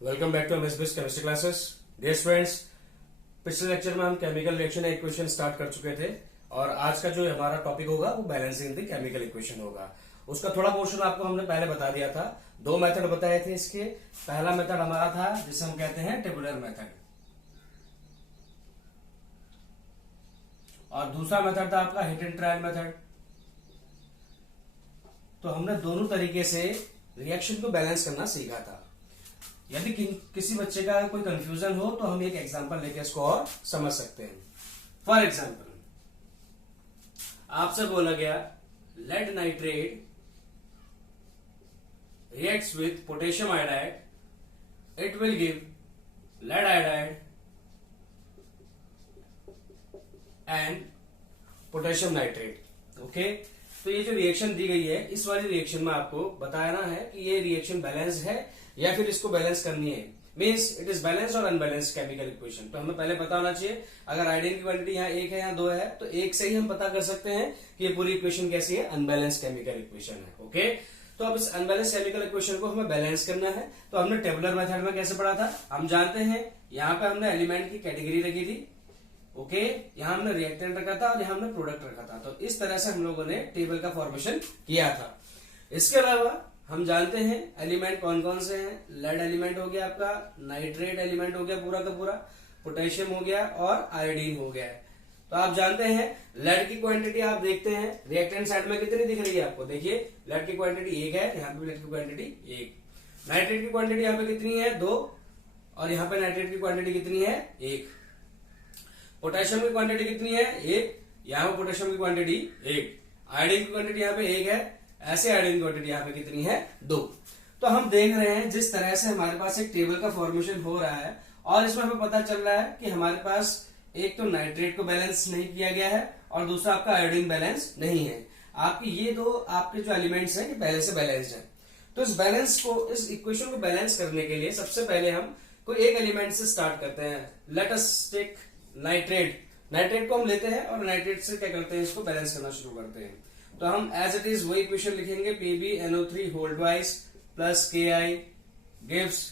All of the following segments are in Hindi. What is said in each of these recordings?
Welcome back to MSBS chemistry classes. Dear students, पिछले लेक्चर में हम केमिकल रिएक्शन इक्वेशन स्टार्ट कर चुके थे और आज का जो हमारा टॉपिक होगा वो बैलेंसिंग द केमिकल इक्वेशन होगा। उसका थोड़ा पोर्शन आपको हमने पहले बता दिया था। दो मेथड बताए थे इसके। पहला मेथड हमारा था जिसे हम कहते हैं टेबुलर मेथड, और दूसरा मेथड था आपका हिट एंड ट्रायल मेथड। तो हमने दोनों तरीके से रिएक्शन को बैलेंस करना सीखा था। यदि किसी बच्चे का कोई कंफ्यूजन हो तो हम एक एग्जांपल लेके इसको और समझ सकते हैं। फॉर एग्जांपल, आपसे बोला गया lead nitrate reacts with potassium iodide, it will give lead iodide and potassium nitrate. Okay, तो ये जो रिएक्शन दी गई है, इस वाली रिएक्शन में आपको बताना है कि ये रिएक्शन बैलेंस है या फिर इसको बैलेंस करनी है। मीन्स इट इज बैलेंस और अनबैलेंस केमिकल इक्वेशन। तो हमें पहले पता होना चाहिए, अगर आयोडीन की क्वांटिटी यहाँ एक है, यहाँ दो है, तो एक से ही हम पता कर सकते हैं कि ये पूरी इक्वेशन कैसी है, अनबैलेंस केमिकल इक्वेशन है। ओके, तो अब इस अनबैलेंस केमिकल इक्वेशन को हमें बैलेंस करना है। तो हमने टेबुलर मेथड में कैसे पढ़ा था, हम जानते हैं। यहाँ पे हमने एलिमेंट की कैटेगरी रखी थी। ओके, यहाँ हमने रिएक्टेंट रखा था और यहाँ हमने प्रोडक्ट रखा था। तो इस तरह से हम लोगों ने टेबल का फॉर्मेशन किया था। इसके अलावा हम जानते हैं एलिमेंट कौन कौन से हैं। लेड एलिमेंट हो गया आपका, नाइट्रेट एलिमेंट हो गया पूरा का पूरा, पोटेशियम हो गया और आयोडीन हो गया है। तो आप जानते हैं लेड की क्वांटिटी आप देखते हैं रिएक्टेंट साइड में कितनी दिख रही है आपको। देखिए लेड की क्वांटिटी एक है, यहाँ पे लेड की क्वांटिटी एक। नाइट्रेट की क्वांटिटी यहाँ पे कितनी है, दो, और यहाँ पे नाइट्रेट की क्वांटिटी कितनी है, एक। पोटेशियम की क्वांटिटी कितनी है, एक। यहाँ पे पोटेशियम की क्वांटिटी एक। आयोडीन की क्वांटिटी यहाँ पे एक है, ऐसे आयोडीन की क्वांटिटी यहाँ पे कितनी है, दो। तो हम देख रहे हैं जिस तरह से हमारे पास एक टेबल का फॉर्मेशन हो रहा है और इसमें हमें पता चल रहा है कि हमारे पास एक तो नाइट्रेट को बैलेंस नहीं किया गया है और दूसरा आपका आयोडीन बैलेंस नहीं है। आपकी ये दो आपके जो एलिमेंट्स हैं ये पहले से बैलेंस्ड है। तो इस बैलेंस को, इस इक्वेशन को बैलेंस करने के लिए सबसे पहले हम कोई एक एलिमेंट से स्टार्ट करते हैं। Let us take nitrate. Nitrate को हम लेते हैं और नाइट्रेट से क्या करते हैं, इसको बैलेंस करना शुरू करते हैं। तो हम एज इट इज वही इक्वेशन लिखेंगे, PbNO3 whole twice plus Ki gives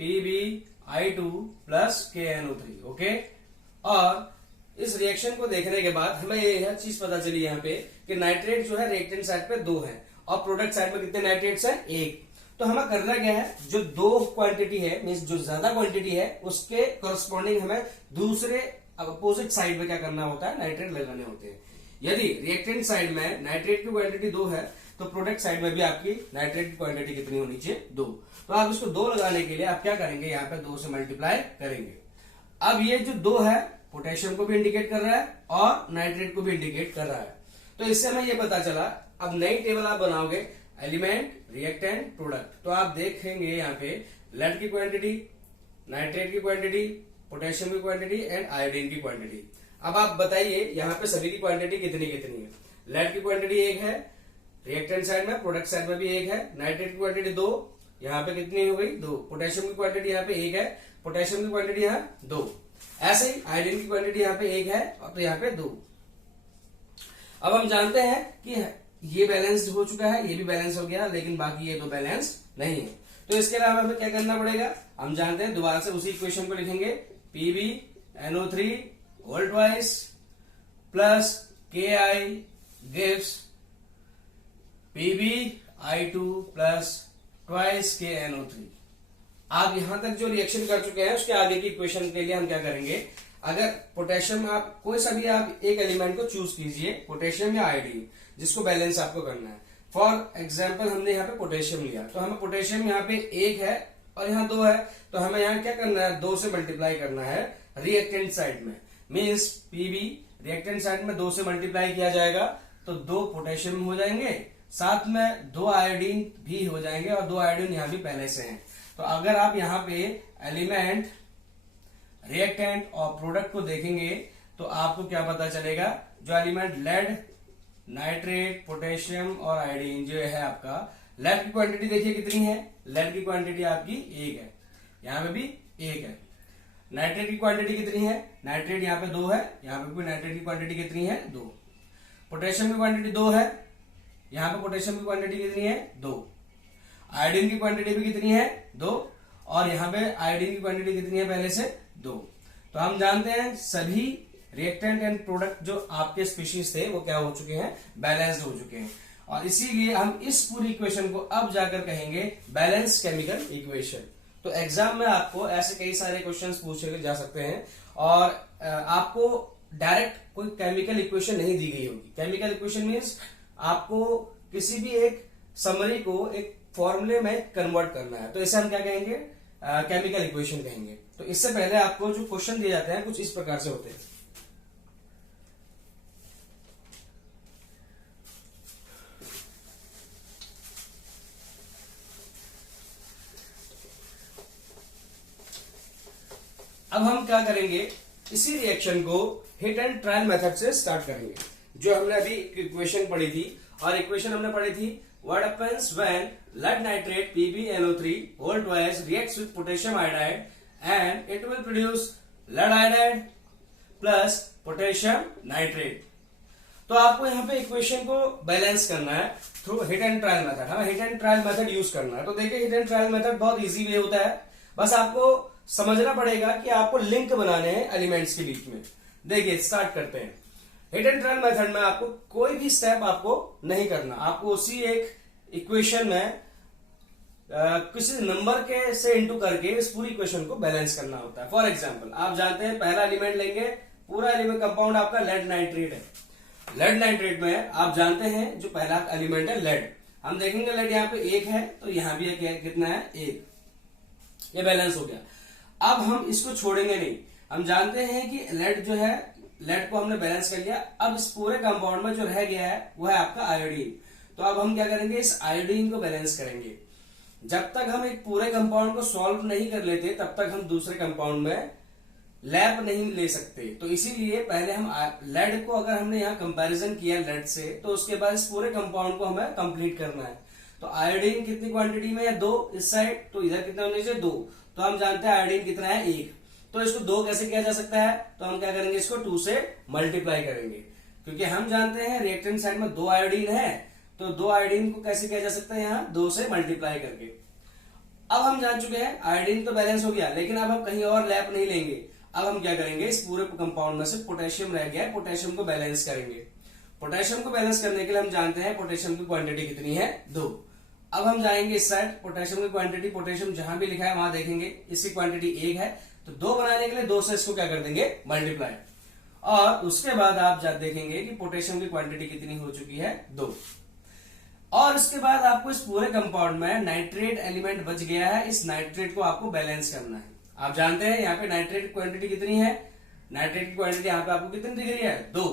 PbI2 plus KNO3। Okay, और इस रिएक्शन को देखने के बाद हमें यह चीज पता चली यहाँ पे कि नाइट्रेट जो है रिएक्टेंट साइड पे दो है और प्रोडक्ट साइड में कितने नाइट्रेट्स हैं, एक। तो हमें करना क्या है, जो दो क्वांटिटी है, मीन्स जो ज्यादा क्वांटिटी है उसके करस्पॉन्डिंग हमें दूसरे अपोजिट साइड में क्या करना होता है, नाइट्रेट लगाने होते हैं। यदि रिएक्टेंट साइड में नाइट्रेट की क्वांटिटी दो है तो प्रोडक्ट साइड में भी आपकी नाइट्रेट की क्वांटिटी कितनी होनी चाहिए, दो। तो आप इसको दो लगाने के लिए आप क्या करेंगे, यहाँ पे दो से मल्टीप्लाई करेंगे। अब ये जो दो है पोटेशियम को भी इंडिकेट कर रहा है और नाइट्रेट को भी इंडिकेट कर रहा है। तो इससे हमें ये पता चला, अब नई टेबल आप बनाओगे, एलिमेंट, रिएक्टेंट, प्रोडक्ट। तो आप देखेंगे यहाँ पे लेड की क्वांटिटी, नाइट्रेट की क्वांटिटी, पोटेशियम की क्वांटिटी एंड आयोडीन की क्वांटिटी। अब आप बताइए यहाँ पे सभी की क्वांटिटी कितनी कितनी है। लेड की क्वांटिटी एक है रिएक्टेंट साइड में, प्रोडक्ट साइड में भी एक है। नाइट्रेट की क्वांटिटी दो, यहाँ पे कितनी हो गई, दो। पोटेशियम की क्वांटिटी यहाँ पे एक है, पोटेशियम की क्वांटिटी यहाँ दो। ऐसे ही आयोडीन की क्वांटिटी यहाँ पे एक है और तो यहाँ पे दो। अब हम जानते हैं कि ये बैलेंस्ड हो चुका है, ये भी बैलेंस हो गया, लेकिन बाकी ये तो बैलेंस नहीं है। तो इसके अलावा हमें क्या करना पड़ेगा, हम जानते हैं दोबारा से उसी इक्वेशन को लिखेंगे, PbNO3 whole twice plus Ki gives PbI2 plus twice KNO3। आप यहां तक जो रिएक्शन कर चुके हैं उसके आगे की इक्वेशन के लिए हम क्या करेंगे, अगर पोटेशियम, आप कोई सा भी आप एक एलिमेंट को चूज कीजिए, पोटेशियम या आयोडीन, जिसको बैलेंस आपको करना है। फॉर एग्जांपल हमने यहाँ पे पोटेशियम लिया, तो हमें पोटेशियम यहाँ पे एक है और यहाँ दो है, तो हमें यहाँ क्या करना है, दो से मल्टीप्लाई करना है रिएक्टेंट साइड में। मीन्स Pb रिएक्टेंट साइड में दो से मल्टीप्लाई किया जाएगा तो दो पोटेशियम हो जाएंगे, साथ में दो आयोडीन भी हो जाएंगे और दो आयोडीन यहाँ भी पहले से हैं। तो अगर आप यहाँ पे एलिमेंट, रिएक्टेंट और प्रोडक्ट को देखेंगे तो आपको क्या पता चलेगा, जो एलिमेंट लेड, नाइट्रेट, पोटेशियम और आयोडीन जो है आपका, लेड की क्वांटिटी देखिए कितनी है, लेड की क्वांटिटी आपकी एक है, यहाँ पे भी एक है। नाइट्रेट की क्वांटिटी कितनी है, नाइट्रेट यहाँ पे दो है, यहाँ पे भी नाइट्रेट की क्वांटिटी कितनी है, दो। पोटेशियम की क्वांटिटी दो है, यहाँ पे पोटेशियम की क्वांटिटी कितनी है, दो। आयोडीन की क्वांटिटी भी कितनी है, दो। और यहाँ पे आयोडीन की क्वांटिटी कितनी है पहले से 2। तो हम जानते हैं सभी रिएक्टेंट एंड प्रोडक्ट जो आपके स्पीशीज थे वो क्या हो चुके हैं, बैलेंस्ड हो चुके हैं। और इसीलिए हम इस पूरी इक्वेशन को अब जाकर कहेंगे बैलेंस केमिकल इक्वेशन। तो एग्जाम में आपको ऐसे कई सारे क्वेश्चंस पूछे जा सकते हैं और आपको डायरेक्ट कोई केमिकल इक्वेशन नहीं दी गई होगी। केमिकल इक्वेशन मीन्स आपको किसी भी एक समरी को एक फॉर्मूले में कन्वर्ट करना है, तो इसे हम क्या कहेंगे, केमिकल इक्वेशन कहेंगे। तो इससे पहले आपको जो क्वेश्चन दिए जाते हैं कुछ इस प्रकार से होते हैं। अब हम क्या करेंगे, इसी रिएक्शन को हिट एंड ट्रायल मेथड से स्टार्ट करेंगे। जो हमने अभी इक्वेशन पढ़ी थी, और इक्वेशन हमने पढ़ी थी what happens when lead nitrate PbNO3 whole twice reacts with potassium iodide and it will produce lead iodide plus potassium nitrate। तो आपको यहाँ पे इक्वेशन को बैलेंस करना है through hit and trial method. हमें hit and trial method use करना है। तो देखिए हिट एंड ट्रायल मेथड बहुत इजी वे होता है, बस आपको समझना पड़ेगा कि आपको लिंक बनाने हैं एलिमेंट्स के बीच में। देखिए स्टार्ट करते हैं। हिट एंड ट्रायल मेथड में आपको कोई भी स्टेप आपको नहीं करना, आपको उसी एक इक्वेशन में किसी नंबर के से इंटू करके इस पूरी इक्वेशन को बैलेंस करना होता है। फॉर एग्जांपल आप जानते हैं पहला एलिमेंट लेंगे, पूरा एलिमेंट कंपाउंड आपका लेड नाइट्रेट है। लेड नाइट्रेट में आप जानते हैं जो पहला एलिमेंट है लेड, हम देखेंगे लेड यहाँ पे 1 है तो यहाँ भी कितना है 1, ये बैलेंस हो गया। अब हम इसको छोड़ेंगे नहीं, हम जानते हैं कि लेड जो है, लेड को हमने बैलेंस कर लिया। अब इस पूरे कंपाउंड में जो रह गया है वो है आपका आयोडीन। तो अब हम क्या करेंगे, इस आयोडीन को बैलेंस करेंगे। जब तक हम एक पूरे कंपाउंड को सॉल्व नहीं कर लेते तब तक हम दूसरे कंपाउंड में लैप नहीं ले सकते। तो इसीलिए पहले हम लेड को, अगर हमने यहाँ कंपैरिजन किया लेड से, तो उसके बाद इस पूरे कंपाउंड को हमें कंप्लीट करना है। तो आयोडीन कितनी क्वांटिटी में है 2 इस साइड, तो इधर कितना होने चाहिए 2। तो हम जानते हैं आयोडीन कितना है 1, तो इसको 2 कैसे किया जा सकता है, तो हम क्या करेंगे, इसको 2 से मल्टीप्लाई करेंगे, क्योंकि हम जानते हैं रिएक्टेंट साइड में 2 आयोडीन है, तो 2 आयोडीन को कैसे किया जा सकता है, यहाँ 2 से मल्टीप्लाई करके। अब हम जान चुके हैं आयोडीन तो बैलेंस हो गया, लेकिन अब हम कहीं और लैप नहीं लेंगे। अब हम क्या करेंगे, इस पूरे कंपाउंड में से पोटेशियम रह गया है, पोटेशियम को बैलेंस करेंगे। पोटेशियम को बैलेंस करने के लिए हम जानते हैं पोटेशियम की क्वांटिटी कितनी है 2। अब हम जाएंगे इस साइड, पोटेशियम की क्वांटिटी, पोटेशियम जहां भी लिखा है वहां देखेंगे इसकी क्वांटिटी 1 है, तो 2 बनाने के लिए 2 से इसको क्या कर देंगे, मल्टीप्लाई। और उसके बाद आप देखेंगे कि पोटेशियम की क्वांटिटी कितनी हो चुकी है 2। और उसके बाद आपको इस पूरे कंपाउंड में नाइट्रेट एलिमेंट बच गया है, इस नाइट्रेट को आपको बैलेंस करना है। आप जानते हैं यहाँ पे नाइट्रेट की क्वांटिटी कितनी है, नाइट्रेट की क्वांटिटी यहाँ पे आपको कितनी दिख रही है 2।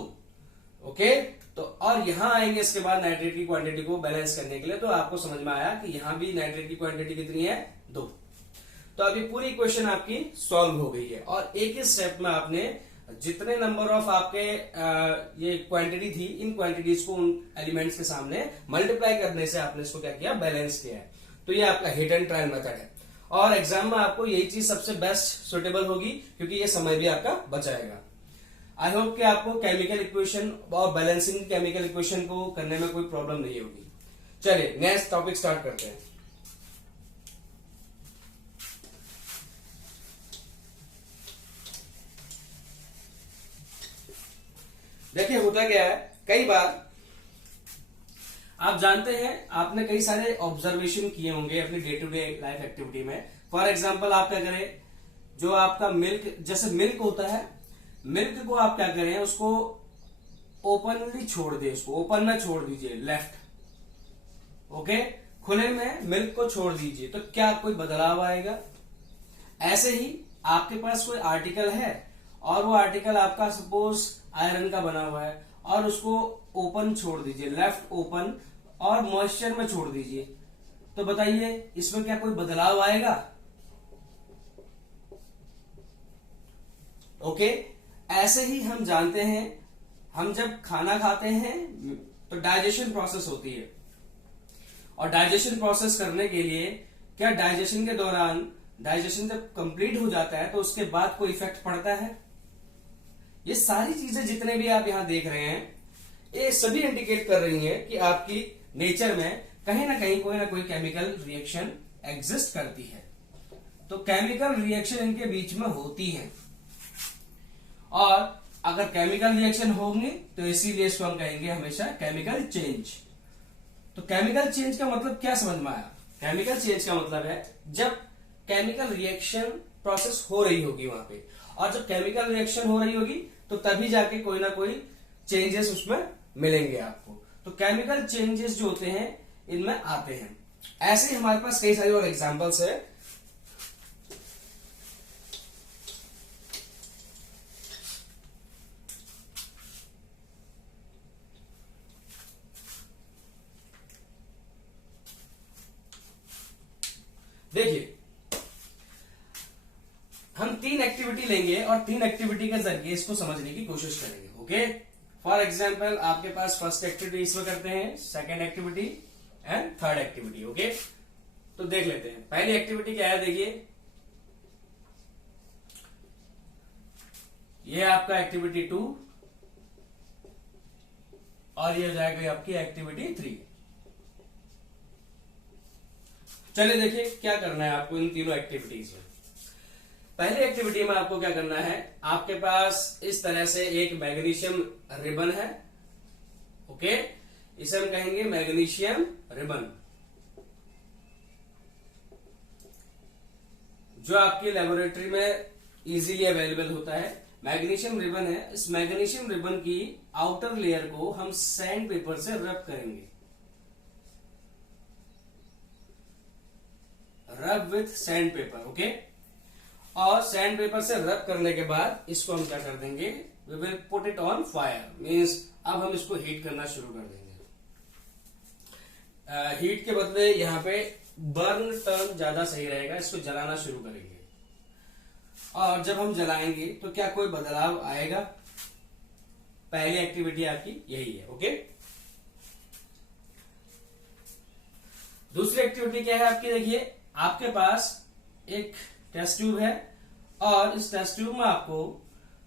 ओके, तो और यहां आएंगे इसके बाद नाइट्रेट की क्वांटिटी को बैलेंस करने के लिए, तो आपको समझ में आया कि यहां भी नाइट्रेट की क्वांटिटी कितनी है 2। तो अभी पूरी इक्वेशन आपकी सॉल्व हो गई है, और एक ही स्टेप में आपने जितने नंबर ऑफ आपके ये क्वांटिटी थी, इन क्वांटिटीज को उन एलिमेंट्स के सामने मल्टीप्लाई करने से आपने इसको क्या किया, बैलेंस किया है। तो ये आपका हिट एंड ट्रायल मेथड है, और एग्जाम में आपको यही चीज सबसे बेस्ट सुटेबल होगी, क्योंकि ये समय भी आपका बचाएगा। आई होप कि आपको केमिकल इक्वेशन और बैलेंसिंग केमिकल इक्वेशन को करने में कोई प्रॉब्लम नहीं होगी। चलिए नेक्स्ट टॉपिक स्टार्ट करते हैं। देखिए होता क्या है, कई बार आप जानते हैं, आपने कई सारे ऑब्जर्वेशन किए होंगे अपने day to day life activity में। फॉर एग्जांपल आप क्या करें, जो आपका मिल्क, जैसे मिल्क होता है, मिल्क को आप क्या करें, उसको ओपनली छोड़ दे, उसको ओपन में छोड़ दीजिए, लेफ्ट। ओके, खुले में मिल्क को छोड़ दीजिए, तो क्या कोई बदलाव आएगा। ऐसे ही आपके पास कोई आर्टिकल है और वो आर्टिकल आपका सपोज आयरन का बना हुआ है, और उसको ओपन छोड़ दीजिए, लेफ्ट ओपन, और मॉइस्चर में छोड़ दीजिए, तो बताइए इसमें क्या कोई बदलाव आएगा। ओके, ऐसे ही हम जानते हैं, हम जब खाना खाते हैं तो डाइजेशन प्रोसेस होती है, और डाइजेशन प्रोसेस करने के लिए क्या डाइजेशन के दौरान, डाइजेशन जब कंप्लीट हो जाता है तो उसके बाद कोई इफेक्ट पड़ता है। ये सारी चीजें जितने भी आप यहां देख रहे हैं, ये सभी इंडिकेट कर रही हैं कि आपकी नेचर में कहीं ना कोई केमिकल रिएक्शन एग्जिस्ट करती है। तो केमिकल रिएक्शन इनके बीच में होती है, और अगर केमिकल रिएक्शन होंगे तो इसीलिए इसको हम कहेंगे हमेशा केमिकल चेंज। तो केमिकल चेंज का मतलब क्या समझ में आया? केमिकल चेंज का मतलब है जब केमिकल रिएक्शन प्रोसेस हो रही होगी वहां पे, और जब केमिकल रिएक्शन हो रही होगी तो तभी जाके कोई ना कोई चेंजेस उसमें मिलेंगे आपको। तो केमिकल चेंजेस जो होते हैं इनमें आते हैं। ऐसे ही हमारे पास कई सारे और एग्जांपल्स है। देखिए, हम 3 एक्टिविटी लेंगे और 3 एक्टिविटी के जरिए इसको समझने की कोशिश करेंगे। ओके, फॉर एग्जाम्पल आपके पास फर्स्ट एक्टिविटी इसमें करते हैं, second activity and third activity. Okay, तो देख लेते हैं पहली एक्टिविटी क्या है। देखिए, ये आपका एक्टिविटी 2 और ये हो जाएगा आपकी एक्टिविटी 3। चलिए देखिए क्या करना है आपको इन तीनों एक्टिविटीज में। पहली एक्टिविटी में आपको क्या करना है, आपके पास इस तरह से एक मैग्नीशियम रिबन है। ओके, इसे हम कहेंगे मैग्नीशियम रिबन, जो आपकी लेबोरेटरी में इजीली अवेलेबल होता है। मैग्नीशियम रिबन है, इस मैग्नीशियम रिबन की आउटर लेयर को हम सैंड पेपर से रब करेंगे, रब विथ सैंड पेपर। ओके, और सैंड पेपर से रब करने के बाद इसको हम क्या कर देंगे, we will put it on fire, means अब हम इसको हीट करना शुरू कर देंगे। हीट के बदले यहाँ पे बर्न टर्म ज्यादा सही रहेगा, इसको जलाना शुरू करेंगे। और जब हम जलाएंगे तो क्या कोई बदलाव आएगा? पहली एक्टिविटी आपकी यही है। ओके, दूसरी एक्टिविटी क्या है आपकी? देखिए, आपके पास एक टेस्ट ट्यूब है और इस टेस्ट ट्यूब में आपको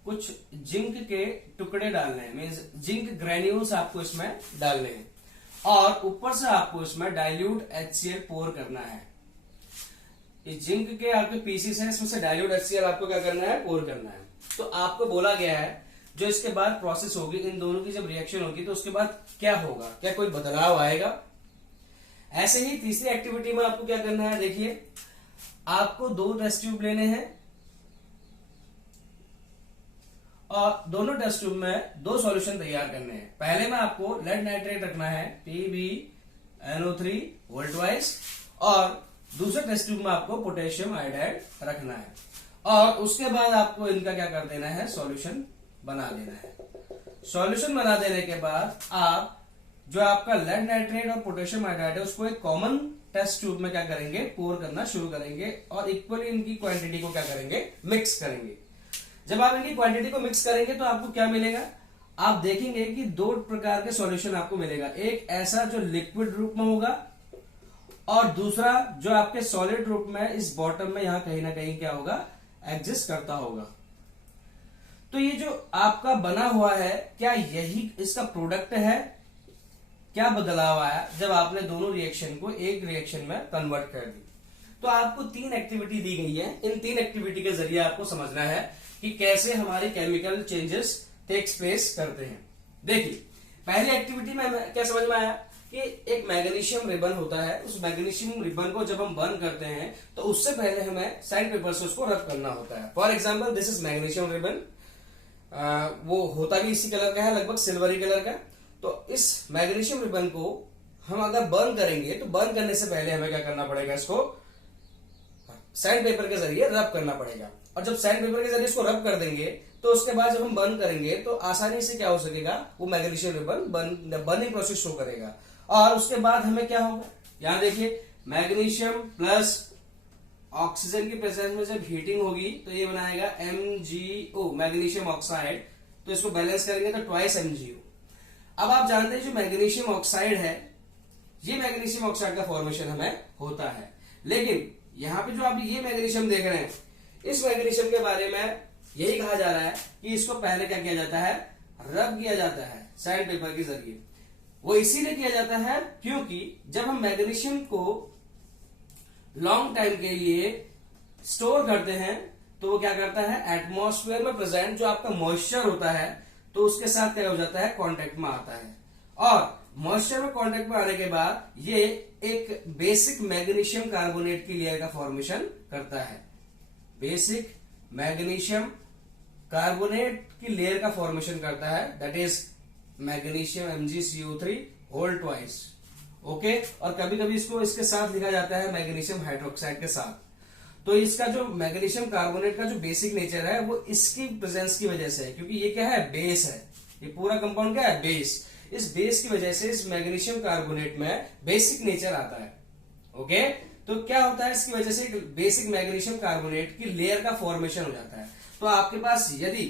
कुछ जिंक के टुकड़े डालने हैं, मीन्स जिंक ग्रेन्यूल्स आपको इसमें डालने हैं, और ऊपर से आपको इसमें डाइल्यूट HCl पोर करना है। इस जिंक के आपके पीसीस हैं, इसमें से डाइल्यूट HCl आपको क्या करना है, पोर करना है। तो आपको बोला गया है जो इसके बाद प्रोसेस होगी, इन दोनों की जब रिएक्शन होगी तो उसके बाद क्या होगा, क्या कोई बदलाव आएगा? ऐसे ही तीसरी एक्टिविटी में आपको क्या करना है। देखिए, आपको 2 टेस्ट ट्यूब लेने हैं और दोनों टेस्ट ट्यूब में 2 सॉल्यूशन तैयार करने हैं। पहले में आपको लेड नाइट्रेट रखना है PbNO3 वोल्टवाइज, और दूसरे टेस्ट ट्यूब में आपको पोटेशियम आयोडाइड रखना है, और उसके बाद आपको इनका क्या कर देना है, सॉल्यूशन बना देना है। सॉल्यूशन बना देने के बाद आप जो आपका लेड नाइट्रेट और पोटेशियम आयोडाइड है उसको एक कॉमन टेस्ट ट्यूब में क्या करेंगे, पोर करना शुरू करेंगे, और इक्वली इनकी क्वांटिटी को क्या करेंगे, मिक्स करेंगे। जब आप इनकी क्वांटिटी को मिक्स करेंगे तो आपको क्या मिलेगा, आप देखेंगे कि 2 प्रकार के सॉल्यूशन आपको मिलेगा। एक ऐसा जो लिक्विड रूप में होगा, और दूसरा जो आपके सॉलिड रूप में इस बॉटम में यहां कहीं ना कहीं क्या होगा, एग्जिस्ट करता होगा। तो ये जो आपका बना हुआ है, क्या यही इसका प्रोडक्ट है? क्या बदलाव आया जब आपने दोनों रिएक्शन को एक रिएक्शन में कन्वर्ट कर दी? तो आपको 3 एक्टिविटी दी गई है, इन 3 एक्टिविटी के जरिए आपको समझना है कि कैसे हमारी केमिकल चेंजेस टेक्स प्लेस करते हैं। देखिए, पहली एक्टिविटी में क्या समझ में आया कि एक मैग्नीशियम रिबन होता है, उस मैग्नीशियम रिबन को जब हम बर्न करते हैं तो उससे पहले हमें सैंड पेपर से उसको रब करना होता है। For example, this is magnesium ribbon, वो होता भी इसी कलर का है, लगभग सिल्वरी कलर का। तो इस मैग्नीशियम रिबन को हम अगर बर्न करेंगे तो बर्न करने से पहले हमें क्या करना पड़ेगा, इसको सैंड पेपर के जरिए रब करना पड़ेगा। और जब सैंड पेपर के जरिए इसको रब कर देंगे तो उसके बाद जब हम बर्न करेंगे तो आसानी से क्या हो सकेगा, वो magnesium ribbon burning process show करेगा। और उसके बाद हमें क्या होगा, यहां देखिए, मैग्नीशियम प्लस ऑक्सीजन की प्रेजेंस में जब हीटिंग होगी तो ये बनाएगा MgO, मैग्नीशियम ऑक्साइड। तो इसको बैलेंस करेंगे तो ट्वाइस MgO। अब आप जानते हैं जो मैग्नीशियम ऑक्साइड है, ये मैग्नीशियम ऑक्साइड का फॉर्मेशन हमें होता है। लेकिन यहां पे जो आप ये मैग्नीशियम देख रहे हैं, इस मैग्नीशियम के बारे में यही कहा जा रहा है कि इसको पहले क्या किया जाता है, रब किया जाता है सैंड पेपर के जरिए। वो इसीलिए किया जाता है क्योंकि जब हम मैग्नीशियम को लॉन्ग टाइम के लिए स्टोर करते हैं तो वो क्या करता है, एटमॉस्फेयर में प्रेजेंट जो आपका मॉइस्चर होता है तो उसके साथ क्या हो जाता है, कांटेक्ट में आता है। और मॉइस्चर में कांटेक्ट में आने के बाद ये एक बेसिक मैग्नीशियम कार्बोनेट की लेयर का फॉर्मेशन करता है। बेसिक मैग्नीशियम कार्बोनेट की लेयर का फॉर्मेशन करता है, that is magnesium MgCO3 whole twice. Okay, और कभी कभी इसको इसके साथ लिखा जाता है मैग्नीशियम हाइड्रोक्साइड के साथ। तो इसका जो मैग्नीशियम कार्बोनेट का जो बेसिक नेचर है वो इसकी प्रेजेंस की वजह से है, क्योंकि ये क्या है, बेस है। ये पूरा कंपाउंड क्या है, बेस। इस बेस की वजह से इस मैग्नीशियम कार्बोनेट में बेसिक नेचर आता है। ओके, तो क्या होता है, इसकी वजह से बेसिक मैग्नीशियम कार्बोनेट की लेयर का फॉर्मेशन हो जाता है। तो आपके पास यदि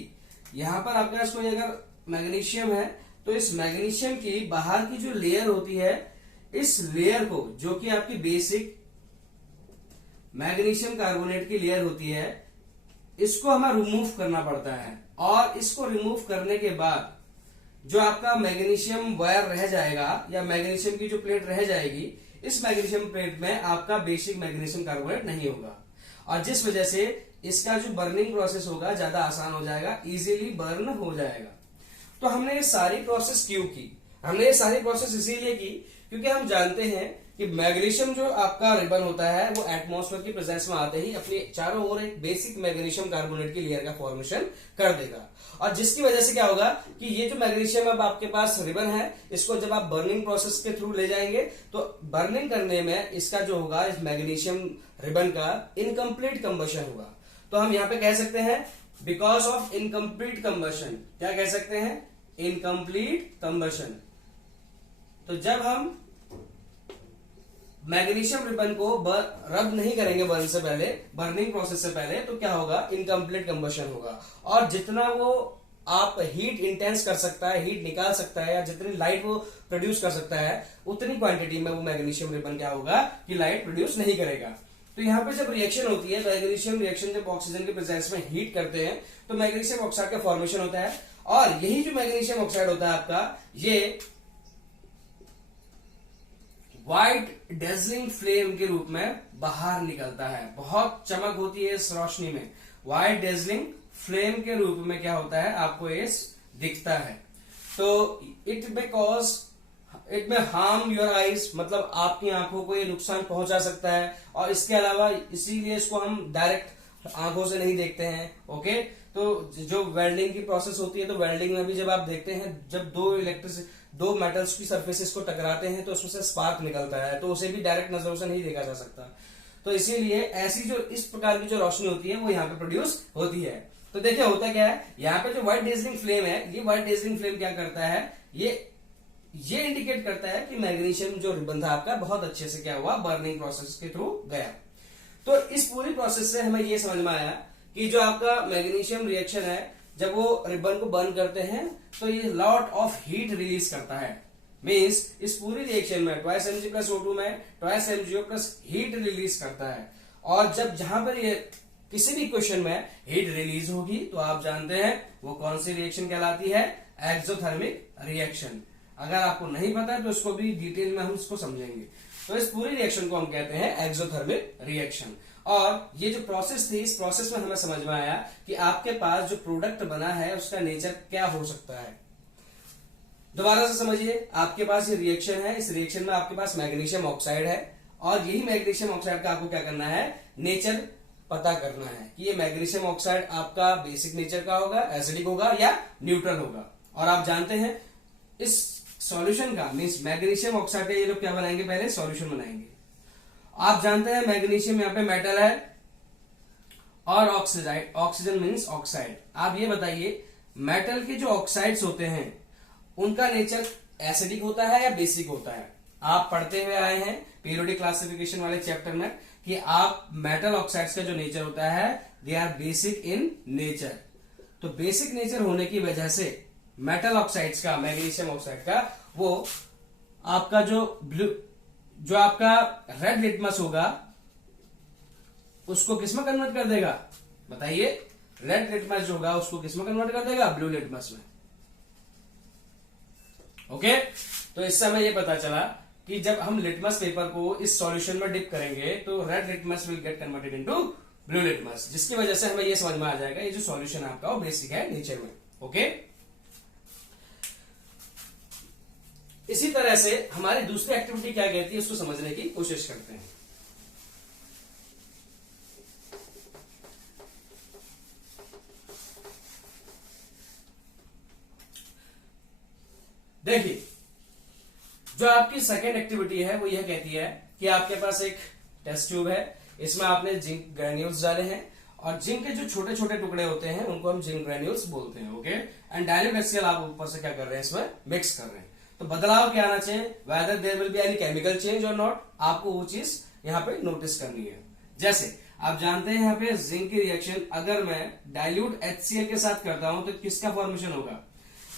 यहां पर आपके पास कोई अगर मैग्नीशियम है तो इस मैग्नीशियम की बाहर की जो लेयर होती है, इस लेयर को, जो कि आपकी बेसिक मैग्नीशियम कार्बोनेट की लेयर होती है, इसको हमें रिमूव करना पड़ता है। और इसको रिमूव करने के बाद जो आपका मैग्नीशियम वायर रह जाएगा या मैग्नीशियम की जो प्लेट रह जाएगी, इस मैग्नीशियम प्लेट में आपका बेसिक मैग्नीशियम कार्बोनेट नहीं होगा, और जिस वजह से इसका जो बर्निंग प्रोसेस होगा ज्यादा आसान हो जाएगा, इजीली बर्न हो जाएगा। तो हमने ये सारी प्रोसेस क्यों की? हमने ये सारी प्रोसेस इसीलिए की क्योंकि हम जानते हैं कि मैग्नीशियम जो आपका रिबन होता है वो एटमॉस्फेयर की प्रेजेंस में आते ही अपने चारों ओर एक बेसिक मैग्नीशियम कार्बोनेट की लेयर का फॉर्मेशन कर देगा, और जिसकी वजह से क्या होगा कि ये जो मैग्नीशियम अब आपके पास रिबन है, इसको जब आप बर्निंग प्रोसेस के थ्रू ले जाएंगे तो बर्निंग करने में इसका जो होगा, इस मैग्नीशियम रिबन का इनकम्प्लीट कंबशन होगा। तो हम यहाँ पे कह सकते हैं बिकॉज ऑफ इनकम्प्लीट कंबशन, क्या कह सकते हैं, इनकम्प्लीट कंबशन। तो जब हम मैग्नीशियम रिबन को रब नहीं करेंगे बर्न से पहले, बर्निंग प्रोसेस से पहले, तो क्या होगा, इनकम्प्लीट कंबशन होगा। और जितना वो आप हीट इंटेंस कर सकता है, हीट निकाल सकता है, या जितनी लाइट वो प्रोड्यूस कर सकता है, उतनी क्वांटिटी में वो मैग्नीशियम रिबन क्या होगा कि लाइट प्रोड्यूस नहीं करेगा। तो यहाँ पे जब रिएक्शन होती है, मैग्नीशियम रिएक्शन जब ऑक्सीजन के प्रेजेंस में हीट करते हैं तो मैग्नीशियम ऑक्साइड का फॉर्मेशन होता है, और यही जो मैग्नीशियम ऑक्साइड होता है आपका, ये व्हाइट डेजलिंग फ्लेम के रूप में बाहर निकलता है। बहुत चमक होती है इस रोशनी में, व्हाइट डेजलिंग फ्लेम के रूप में क्या होता है, आपको ये दिखता है। तो इट में हार्म योर आईज, मतलब आपकी आंखों को ये नुकसान पहुंचा सकता है, और इसके अलावा इसीलिए इसको हम डायरेक्ट आंखों से नहीं देखते हैं। ओके, तो जो वेल्डिंग की प्रोसेस होती है, तो वेल्डिंग में भी जब आप देखते हैं, जब दो मेटल्स की सरफेसेस को टकराते हैं तो उसमें से स्पार्क निकलता है, तो उसे भी डायरेक्ट नजरों से नहीं देखा जा सकता। तो इसीलिए ऐसी जो इस प्रकार की जो रोशनी होती है वो यहाँ पे प्रोड्यूस होती है। तो देखिए होता क्या है, यहाँ पे जो व्हाइट डेजलिंग फ्लेम है, ये व्हाइट डेजलिंग फ्लेम क्या करता है, ये इंडिकेट करता है कि मैग्नीशियम जो रिबन था आपका बहुत अच्छे से क्या हुआ, बर्निंग प्रोसेस के थ्रू गया। तो इस पूरी प्रोसेस से हमें ये समझ में आया कि जो आपका मैग्नीशियम रिएक्शन है, जब वो रिबन को बर्न करते हैं तो ये लॉट ऑफ हीट रिलीज करता है। मीन्स इस पूरी रिएक्शन में ट्वाइस Mg प्लस O2 में twice MgO plus heat release करता है। और जब जहां पर ये किसी भी क्वेश्चन में हीट रिलीज होगी तो आप जानते हैं वो कौन सी रिएक्शन कहलाती है, एक्सोथर्मिक रिएक्शन। अगर आपको नहीं पता है तो उसको भी डिटेल में हम इसको समझेंगे। तो इस पूरी रिएक्शन को हम कहते हैं एक्सोथर्मिक रिएक्शन। और ये जो प्रोसेस थी, इस प्रोसेस में हमें समझ में आया कि आपके पास जो प्रोडक्ट बना है उसका नेचर क्या हो सकता है। दोबारा से समझिए, आपके पास ये रिएक्शन है, इस रिएक्शन में आपके पास मैग्नीशियम ऑक्साइड है, और यही मैग्नीशियम ऑक्साइड का आपको क्या करना है, नेचर पता करना है कि ये मैग्नीशियम ऑक्साइड आपका बेसिक नेचर का होगा, एसिडिक होगा या न्यूट्रल होगा। और आप जानते हैं इस सॉल्यूशन का मीन्स मैग्नीशियम ऑक्साइड का ये लोग क्या बनाएंगे, पहले सॉल्यूशन बनाएंगे। आप जानते हैं मैग्नीशियम यहाँ पे मेटल है और ऑक्सीजन मीन्स ऑक्साइड। आप ये बताइए मेटल के जो ऑक्साइड्स होते हैं उनका नेचर एसिडिक होता है या बेसिक होता है? आप पढ़ते हुए आए हैं पीरियोडिक क्लासिफिकेशन वाले चैप्टर में कि आप मेटल ऑक्साइड्स का जो नेचर होता है they are basic in nature. तो बेसिक नेचर होने की वजह से मेटल ऑक्साइड्स का, मैग्नीशियम ऑक्साइड का, वो आपका जो आपका रेड लिटमस होगा उसको किसमें कन्वर्ट कर देगा, बताइए? रेड लिटमस जो होगा उसको किसमें कन्वर्ट कर देगा, ब्लू लिटमस में। ओके, तो इससे हमें ये पता चला कि जब हम लिटमस पेपर को इस सॉल्यूशन में डिप करेंगे तो red litmus will get converted into blue litmus, जिसकी वजह से हमें ये समझ में आ जाएगा ये जो सॉल्यूशन है आपका वो बेसिक है नेचर में। ओके, इसी तरह से हमारी दूसरी एक्टिविटी क्या कहती है उसको समझने की कोशिश करते हैं। देखिए, जो आपकी सेकेंड एक्टिविटी है वो यह कहती है कि आपके पास एक टेस्ट ट्यूब है, इसमें आपने जिंक ग्रेन्यूल्स डाले हैं और जिंक के जो छोटे छोटे टुकड़े होते हैं उनको हम जिंक ग्रेन्यूल्स बोलते हैं। ओके, एंड डायल्यूट HCl आप ऊपर से क्या कर रहे हैं, इसमें मिक्स कर रहे हैं। तो बदलाव क्या आना चाहिए, whether there will be any chemical change और नॉट, आपको वो चीज यहाँ पे नोटिस करनी है। जैसे आप जानते हैं यहाँ पे जिंक की रिएक्शन अगर मैं डायल्यूट HCl के साथ करता हूं तो किसका फॉर्मेशन होगा,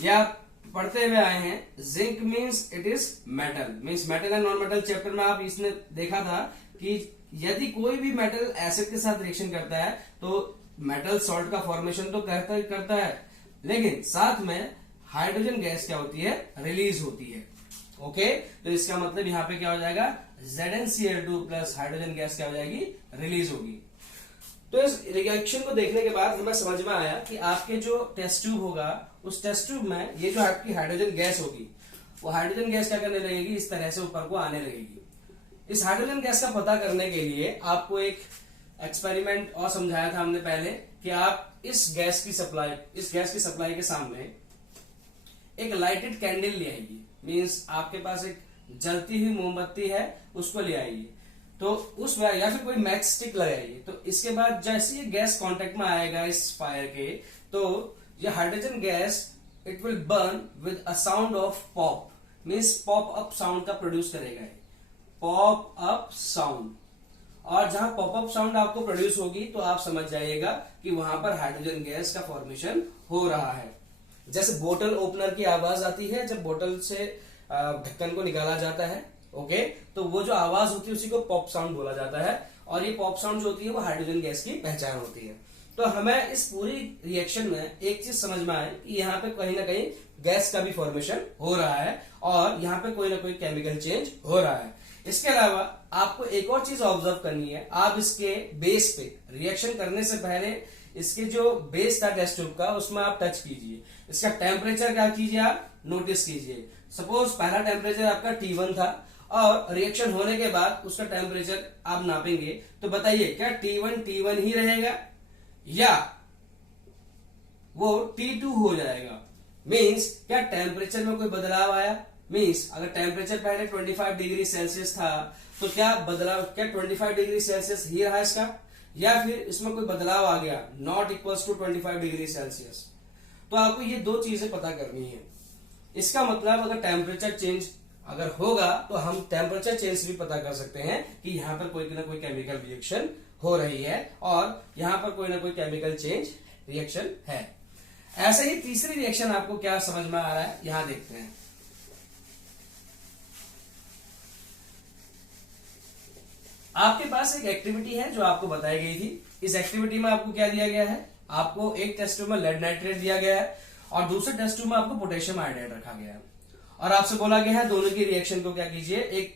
या पढ़ते हुए आए हैं zinc means it is metal, means metal and non metal chapter में आप इसने देखा था कि यदि कोई भी मेटल एसिड के साथ रिएक्शन करता है तो मेटल सॉल्ट का फॉर्मेशन तो करता है, लेकिन साथ में हाइड्रोजन गैस क्या होती है, रिलीज होती है। ओके, तो इसका मतलब यहाँ पे क्या हो जाएगा, ZnCl2 प्लस हाइड्रोजन गैस क्या हो जाएगी, रिलीज होगी। तो इस रिएक्शन को देखने के बाद हमें समझ में आया कि आपके जो टेस्ट ट्यूब होगा उस टेस्ट ट्यूब में ये जो आपकी हाइड्रोजन गैस होगी वो हाइड्रोजन गैस क्या करने लगेगी, इस तरह से ऊपर को आने लगेगी। इस हाइड्रोजन गैस का पता करने के लिए आपको एक एक्सपेरिमेंट और समझाया था हमने पहले कि आप इस गैस की सप्लाई के सामने एक लाइटेड कैंडल ले आइए, मीन्स आपके पास एक जलती हुई मोमबत्ती है उसको ले आइए, तो उस या फिर कोई मैच स्टिक लगाइए। तो इसके बाद जैसे ये गैस कांटेक्ट में आएगा इस फायर के, तो ये hydrogen gas it will burn with a sound of pop, means pop up sound का प्रोड्यूस करेगा, पॉप अप साउंड। और जहां पॉप अप साउंड आपको प्रोड्यूस होगी तो आप समझ जाइएगा कि वहां पर हाइड्रोजन गैस का फॉर्मेशन हो रहा है। जैसे बोतल ओपनर की आवाज आती है जब बोतल से ढक्कन को निकाला जाता है, ओके, तो वो जो आवाज होती है उसी को पॉप साउंड बोला जाता है, और ये पॉप साउंड जो होती है वो हाइड्रोजन गैस की पहचान होती है। तो हमें इस पूरी रिएक्शन में एक चीज समझ में आए कि यहाँ पे कहीं ना कहीं गैस का भी फॉर्मेशन हो रहा है और यहाँ पे कोई ना कोई केमिकल चेंज हो रहा है। इसके अलावा आपको एक और चीज ऑब्जर्व करनी है, आप इसके बेस पे रिएक्शन करने से पहले इसके जो बेस था टेस्ट ट्यूब का उसमें आप टच कीजिए, इसका टेम्परेचर क्या कीजिए, आप नोटिस कीजिए। सपोज पहला टेम्परेचर आपका T1 था और रिएक्शन होने के बाद उसका टेम्परेचर आप नापेंगे, तो बताइए क्या T1 ही रहेगा या वो T2 हो जाएगा। मीन्स क्या टेम्परेचर में कोई बदलाव आया, मीन्स अगर टेम्परेचर पहले 25 डिग्री सेल्सियस था तो क्या 25 डिग्री सेल्सियस ही रहा इसका, या फिर इसमें कोई बदलाव आ गया not equals to 25 degree Celsius. तो आपको ये दो चीजें पता करनी है। इसका मतलब अगर टेम्परेचर चेंज अगर होगा तो हम टेम्परेचर चेंज भी पता कर सकते हैं कि यहाँ पर कोई ना कोई केमिकल रिएक्शन हो रही है और यहाँ पर कोई ना कोई केमिकल चेंज रिएक्शन है। ऐसे ही तीसरी रिएक्शन आपको क्या समझ में आ रहा है, यहां देखते हैं। आपके पास एक एक्टिविटी है जो आपको बताई गई थी। इस एक्टिविटी में आपको क्या दिया गया है, आपको एक टेस्ट ट्यूब में लेड नाइट्रेट दिया गया है और दूसरे टेस्ट ट्यूब में आपको पोटेशियम आयोडाइड रखा गया है और आपसे बोला गया है दोनों की रिएक्शन को क्या कीजिए, एक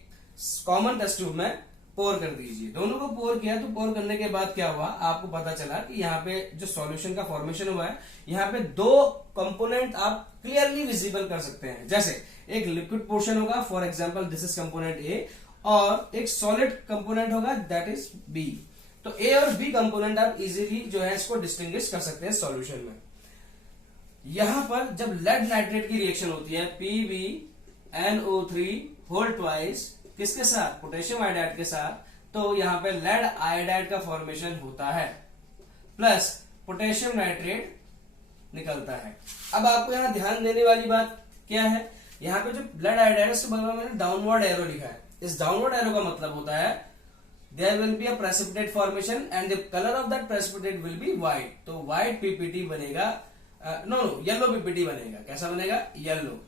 कॉमन टेस्ट ट्यूब में पोर कर दीजिए। दोनों को पोर किया तो पोर करने के बाद क्या हुआ, आपको पता चला कि यहाँ पे जो सॉल्यूशन का फॉर्मेशन हुआ है यहाँ पे दो कंपोनेंट आप क्लियरली विजिबल कर सकते हैं। जैसे एक लिक्विड पोर्शन होगा, for example this is component ए, और एक सॉलिड कंपोनेंट होगा दैट इज बी। तो ए और बी कंपोनेंट आप इजीली जो है इसको डिस्टिंग्विश कर सकते हैं सॉल्यूशन में। यहां पर जब लेड नाइट्रेट की रिएक्शन होती है PbNO3 होल ट्वाइस किसके साथ, पोटेशियम आयोडाइड के साथ, तो यहाँ पे लेड आयोडाइड का फॉर्मेशन होता है प्लस पोटेशियम नाइट्रेट निकलता है। अब आपको यहाँ ध्यान देने वाली बात क्या है, यहाँ पे जो लेड आयोडाइड है उसके बगल में मैंने डाउनवर्ड एरो लिखा है। इस डाउनवर्ड एरो का मतलब होता है there will be a precipitate formation and the colour of that precipitate will be white. तो व्हाइट पीपीटी बनेगा, येलो पीपीटी बनेगा। कैसा बनेगा, येलो।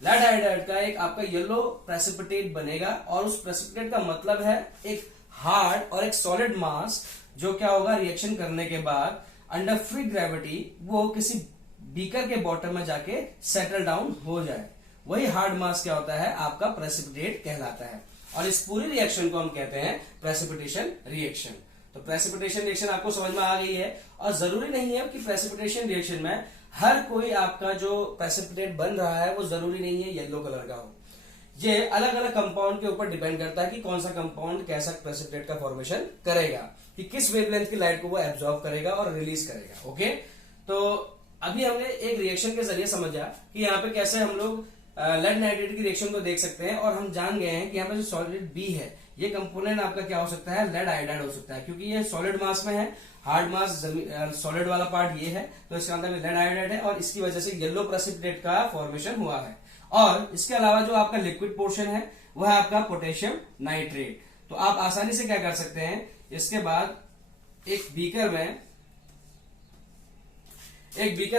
लेड आयोडाइड का एक आपका येलो प्रेसिपिटेट बनेगा और उस प्रेसिपिटेट का मतलब है एक हार्ड और एक सॉलिड मास जो क्या होगा रिएक्शन करने के बाद अंडर फ्री ग्रेविटी वो किसी बीकर के बॉटम में जाके सेटल डाउन हो जाए। वही हार्ड मास क्या होता है, आपका प्रेसिपिटेट कहलाता है। और इस पूरी रिएक्शन को हम कहते हैं प्रेसिपिटेशन रिएक्शन। तो प्रेसिपिटेशन रिएक्शन आपको समझ में आ गई है। और जरूरी नहीं है कि प्रेसिपिटेशन रिएक्शन में हर कोई आपका जो प्रेसिपिटेट बन रहा है वो जरूरी नहीं है येलो कलर का हो। ये अलग अलग कंपाउंड के ऊपर डिपेंड करता है कि कौन सा कंपाउंड कैसा प्रेसिपिटेट का फॉर्मेशन करेगा, कि किस वेवलेंथ की लाइट को वो एब्जॉर्ब करेगा और रिलीज करेगा। ओके, तो अभी हमने एक रिएक्शन के जरिए समझा कि यहाँ पे कैसे हम लोग लेड नाइट्रेट की रिएक्शन को देख सकते हैं, और हम जान गए हैं कि यहाँ पे जो सॉलिड बी है ये कंपोनेंट आपका क्या हो सकता है, लेड आयोडाइड हो सकता है, क्योंकि ये सॉलिड मास में है। हार्ड मास सॉलिड वाला पार्ट ये है, तो इसके अंदर लेड आयोडाइड है और इसकी वजह से येलो प्रेसिपिटेट का फॉर्मेशन हुआ है। और इसके अलावा जो आपका लिक्विड पोर्शन है वह है आपका पोटेशियम नाइट्रेट। तो आप आसानी से क्या कर सकते हैं, इसके बाद एक बीकर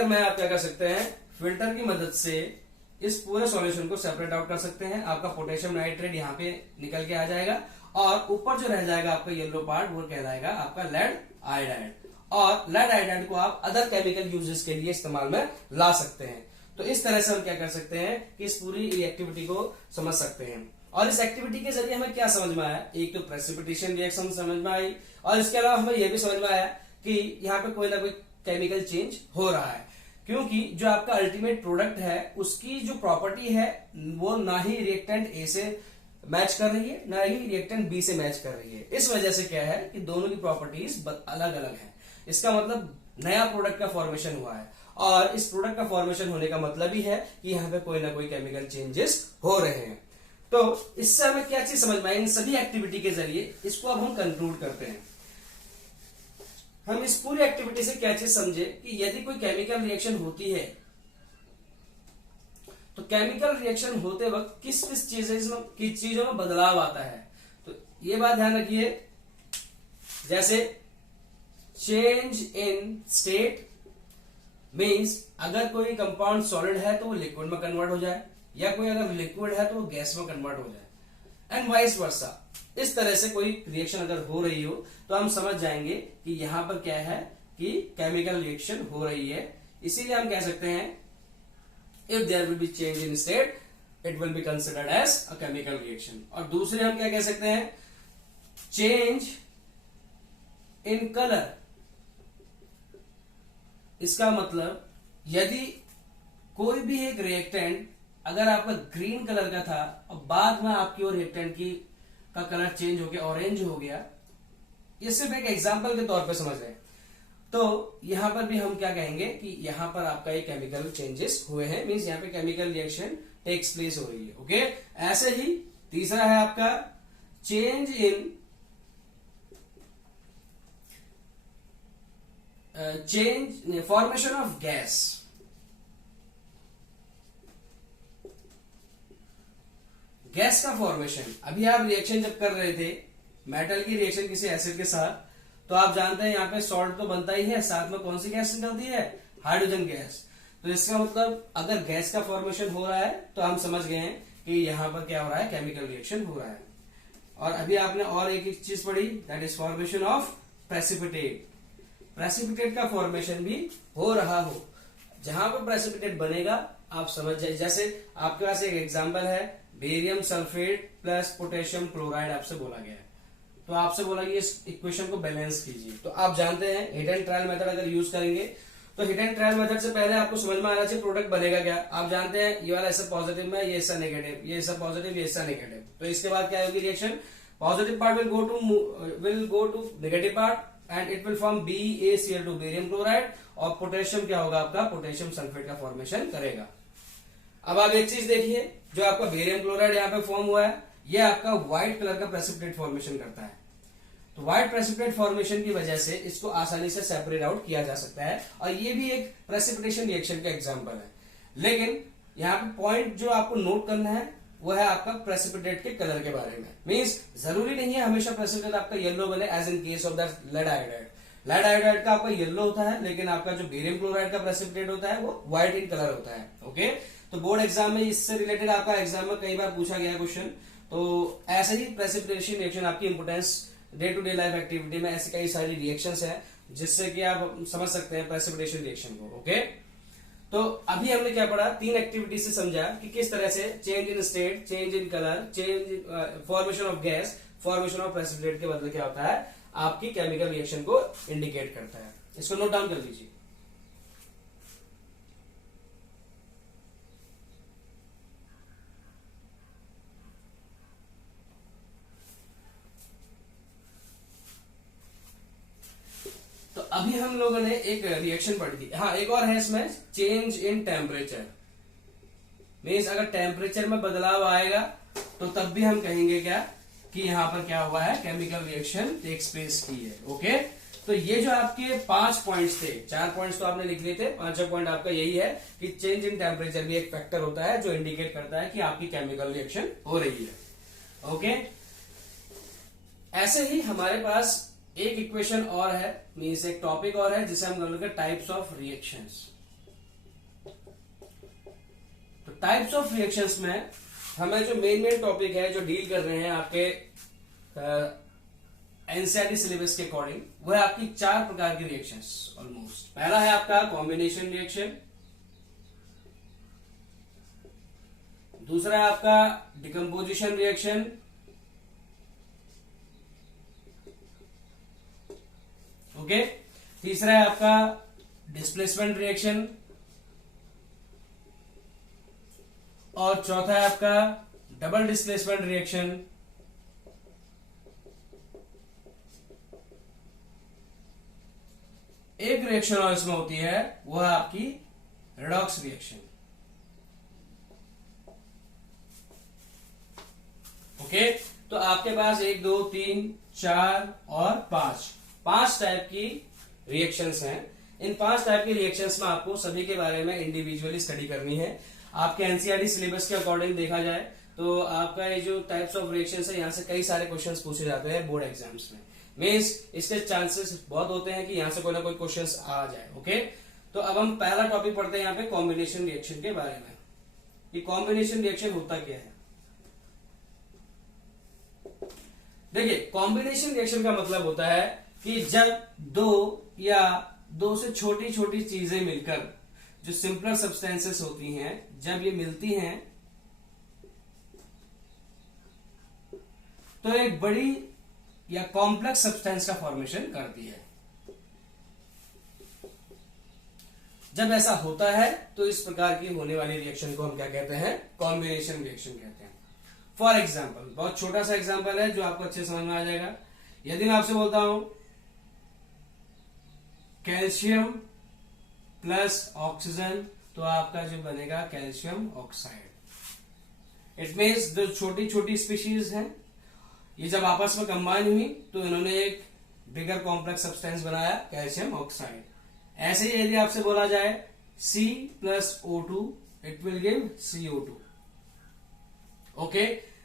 में आप क्या कर सकते हैं, फिल्टर की मदद से इस पूरे सॉल्यूशन को सेपरेट आउट कर सकते हैं। आपका पोटेशियम नाइट्रेट यहाँ पे निकल के आ जाएगा और ऊपर जो रह जाएगा आपका येलो पार्ट वो कहलाएगा आपका लेड आयोडाइड। और लेड आयोडाइड को आप अदर केमिकल यूजेस के लिए इस्तेमाल में ला सकते हैं। तो इस तरह से हम क्या कर सकते हैं कि इस पूरी एक्टिविटी को समझ सकते हैं। और इस एक्टिविटी के जरिए हमें क्या समझ में आया, एक तो प्रेसिपिटेशन रिएक्शन समझ में आई, और इसके अलावा हमें यह भी समझ में आया कि यहाँ पे कोई ना कोई केमिकल चेंज हो रहा है, क्योंकि जो आपका अल्टीमेट प्रोडक्ट है उसकी जो प्रॉपर्टी है वो ना ही रिएक्टेंट ए से मैच कर रही है ना ही रिएक्टेंट बी से मैच कर रही है। इस वजह से क्या है कि दोनों की प्रॉपर्टीज अलग अलग है। इसका मतलब नया प्रोडक्ट का फॉर्मेशन हुआ है, और इस प्रोडक्ट का फॉर्मेशन होने का मतलब ही है कि यहाँ पे कोई ना कोई केमिकल चेंजेस हो रहे हैं। तो इससे हमें क्या चीज समझ में आई, इन सभी एक्टिविटी के जरिए इसको अब हम कंक्लूड करते हैं। हम इस पूरी एक्टिविटी से क्या चीज समझे कि यदि कोई केमिकल रिएक्शन होती है तो केमिकल रिएक्शन होते वक्त किस किस चीजों में बदलाव आता है। तो ये बात ध्यान रखिए, जैसे चेंज इन स्टेट मीन्स अगर कोई कंपाउंड सॉलिड है तो वो लिक्विड में कन्वर्ट हो जाए, या कोई अगर लिक्विड है तो वो गैस में कन्वर्ट हो जाए, एंड वाइस वर्सा। इस तरह से कोई रिएक्शन अगर हो रही हो तो हम समझ जाएंगे कि यहां पर क्या है कि केमिकल रिएक्शन हो रही है। इसीलिए हम कह सकते हैं if there will be change in state it will be considered as a chemical reaction. और दूसरे हम क्या कह सकते हैं, चेंज इन कलर। इसका मतलब यदि कोई भी एक रिएक्टेंट अगर आपका ग्रीन कलर का था और बाद में आपकी और रिएक्टेंट का कलर चेंज हो गया, ऑरेंज हो गया, ये सिर्फ एक एग्जांपल के तौर पे समझ रहे हैं, तो यहां पर भी हम क्या कहेंगे कि यहां पर आपका ये केमिकल चेंजेस हुए हैं, मींस यहां पे केमिकल रिएक्शन टेक्स प्लेस हो रही है। ओके, ऐसे ही तीसरा है आपका change in formation of gas. Gas का फॉर्मेशन, अभी आप रिएक्शन जब कर रहे थे मेटल की रिएक्शन किसी एसिड के साथ, तो आप जानते हैं यहाँ पे सॉल्ट तो बनता ही है, साथ में कौन सी गैस निकलती है, हाइड्रोजन गैस। तो इसका मतलब अगर गैस का फॉर्मेशन हो रहा है तो हम समझ गए हैं कि यहाँ पर क्या हो रहा है, केमिकल रिएक्शन हो रहा है। और अभी आपने और एक चीज पढ़ी, that is formation of precipitate. Precipitate का फॉर्मेशन भी हो रहा हो, जहां पर प्रेसिपिटेट बनेगा आप समझ जाइए। जैसे आपके पास एक एग्जांपल है, barium sulphate plus potassium chloride आपसे बोला गया है, तो आपसे बोला कि इस इक्वेशन को बैलेंस कीजिए। तो आप जानते हैं हिट एंड ट्रायल मेथड अगर यूज करेंगे तो हिट एंड ट्रायल मेथड से पहले आपको समझ में आना चाहिए प्रोडक्ट बनेगा क्या। आप जानते हैं ये वाला ऐसा पॉजिटिव में, ये ऐसा नेगेटिव, ये ऐसा पॉजिटिव, ये ऐसा नेगेटिव। तो इसके बाद क्या होगी reaction, positive part will go to negative part and it will form BaCl2 barium chloride, और पोटेशियम क्या होगा आपका, पोटेशियम सल्फेट का फॉर्मेशन करेगा। अब आप एक चीज देखिए, जो आपका बेरियम क्लोराइड यहाँ पे फॉर्म हुआ है ये आपका व्हाइट कलर का प्रेसिपिटेट फॉर्मेशन करता है। तो व्हाइट प्रेसिपिटेट फॉर्मेशन की वजह से इसको आसानी से सेपरेट आउट किया जा सकता है, और ये भी एक प्रेसिपिटेशन रिएक्शन का एग्जांपल है। लेकिन यहाँ पे पॉइंट जो आपको नोट करना है वो है आपका प्रेसिपिटेट के कलर के बारे में। मींस जरूरी नहीं है हमेशा प्रेसिपिटेट आपका येलो बने, as in case of that lead iodide. Lead iodide का आपका येलो होता है, लेकिन आपका जो बेरियम क्लोराइड का प्रेसिपिटेट होता है वो व्हाइट इन कलर होता है। ओके, तो बोर्ड एग्जाम में इससे रिलेटेड आपका एग्जाम में कई बार पूछा गया क्वेश्चन। तो ऐसे ही प्रेसिपिटेशन रिएक्शन आपकी importance day to day life activity में ऐसी कई सारी रिएक्शंस हैं जिससे कि आप समझ सकते हैं प्रेसिपिटेशन रिएक्शन को। ओके, तो अभी हमने क्या पढ़ा, 3 एक्टिविटी से समझा कि किस तरह से change in state, change in colour, change formation of gas, formation of precipitate के बदले क्या होता है, आपकी केमिकल रिएक्शन को इंडिकेट करता है। इसको नोट डाउन कर लीजिए। तो अभी हम लोगों ने एक रिएक्शन पढ़ी थी। हाँ, एक और है इसमें, चेंज इन टेम्परेचर। मीन्स अगर टेम्परेचर में बदलाव आएगा तो तब भी हम कहेंगे क्या कि यहां पर क्या हुआ है, केमिकल रिएक्शन टेक्स प्लेस की है। ओके, तो ये जो आपके 5 पॉइंट्स थे, 4 पॉइंट्स तो आपने लिख लिए थे, 5वां पॉइंट आपका यही है कि चेंज इन टेम्परेचर भी एक फैक्टर होता है जो इंडिकेट करता है कि आपकी केमिकल रिएक्शन हो रही है। ओके, ऐसे ही हमारे पास एक इक्वेशन और है, मीन्स एक टॉपिक और है जिसे हम बोलेंगे टाइप्स ऑफ रिएक्शंस। तो टाइप्स ऑफ रिएक्शंस में हमें जो मेन टॉपिक है जो डील कर रहे हैं आपके एनसीईआरटी सिलेबस के अकॉर्डिंग, वो है आपकी 4 प्रकार की रिएक्शंस ऑलमोस्ट। पहला है आपका कॉम्बिनेशन रिएक्शन, दूसरा है आपका डिकम्पोजिशन रिएक्शन, ओके, तीसरा है आपका डिस्प्लेसमेंट रिएक्शन, और चौथा है आपका डबल डिस्प्लेसमेंट रिएक्शन, एक रिएक्शन और इसमें होती है, वो है आपकी रेडॉक्स रिएक्शन। ओके, तो आपके पास 1 2 3 4 और 5 टाइप की रिएक्शंस हैं। इन 5 टाइप की रिएक्शंस में आपको सभी के बारे में इंडिविजुअली स्टडी करनी है। आपके एनसीईआरटी सिलेबस के अकॉर्डिंग देखा जाए तो आपका ये जो टाइप्स ऑफ रिएक्शंस है, यहां से कई सारे क्वेश्चंस पूछे जाते हैं बोर्ड एग्जाम्स में। मीन्स इसके चांसेस बहुत होते हैं कि यहां से कोई ना कोई क्वेश्चंस आ जाए। ओके, तो अब हम पहला टॉपिक पढ़ते हैं यहाँ पे कॉम्बिनेशन रिएक्शन के बारे में, कि कॉम्बिनेशन रिएक्शन होता क्या है। देखिए, कॉम्बिनेशन रिएक्शन का मतलब होता है कि जब 2 या 2 से छोटी छोटी चीजें मिलकर, जो सिंपलर सब्सटेंसेस होती हैं, जब ये मिलती हैं तो एक बड़ी या कॉम्प्लेक्स सब्सटेंस का फॉर्मेशन करती है। जब ऐसा होता है तो इस प्रकार की होने वाली रिएक्शन को हम क्या कहते हैं, कॉम्बिनेशन रिएक्शन कहते हैं। फॉर एग्जाम्पल, बहुत छोटा सा एग्जाम्पल है जो आपको अच्छे समझ में आ जाएगा। यदि मैं आपसे बोलता हूं कैल्शियम प्लस ऑक्सीजन, तो आपका जो बनेगा कैल्शियम ऑक्साइड। इट मीन्स जो छोटी छोटी स्पीशीज हैं, ये जब आपस में कंबाइन हुई तो इन्होंने एक बिगर कॉम्प्लेक्स सब्सटेंस बनाया, कैल्शियम ऑक्साइड। ऐसे ही यदि आपसे बोला जाए C plus O2, it will give CO2। Okay,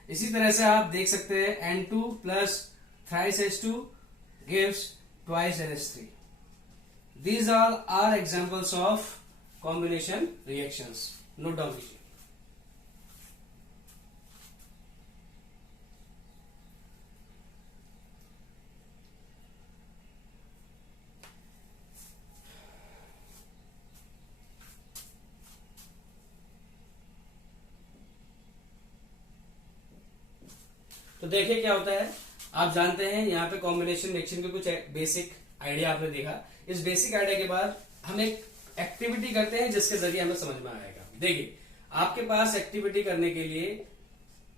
इसी तरह से आप देख सकते हैं N2 plus thrice H2 gives twice NH3। These all are examples of combination reactions. Note down कीजिए। तो देखिए क्या होता है, आप जानते हैं यहाँ पे कॉम्बिनेशन रिएक्शन के कुछ बेसिक आइडिया आपने देखा। इस बेसिक आइडिया के बाद हम एक एक्टिविटी करते हैं जिसके जरिए हमें समझ में आएगा। देखिए, आपके पास एक्टिविटी करने के लिए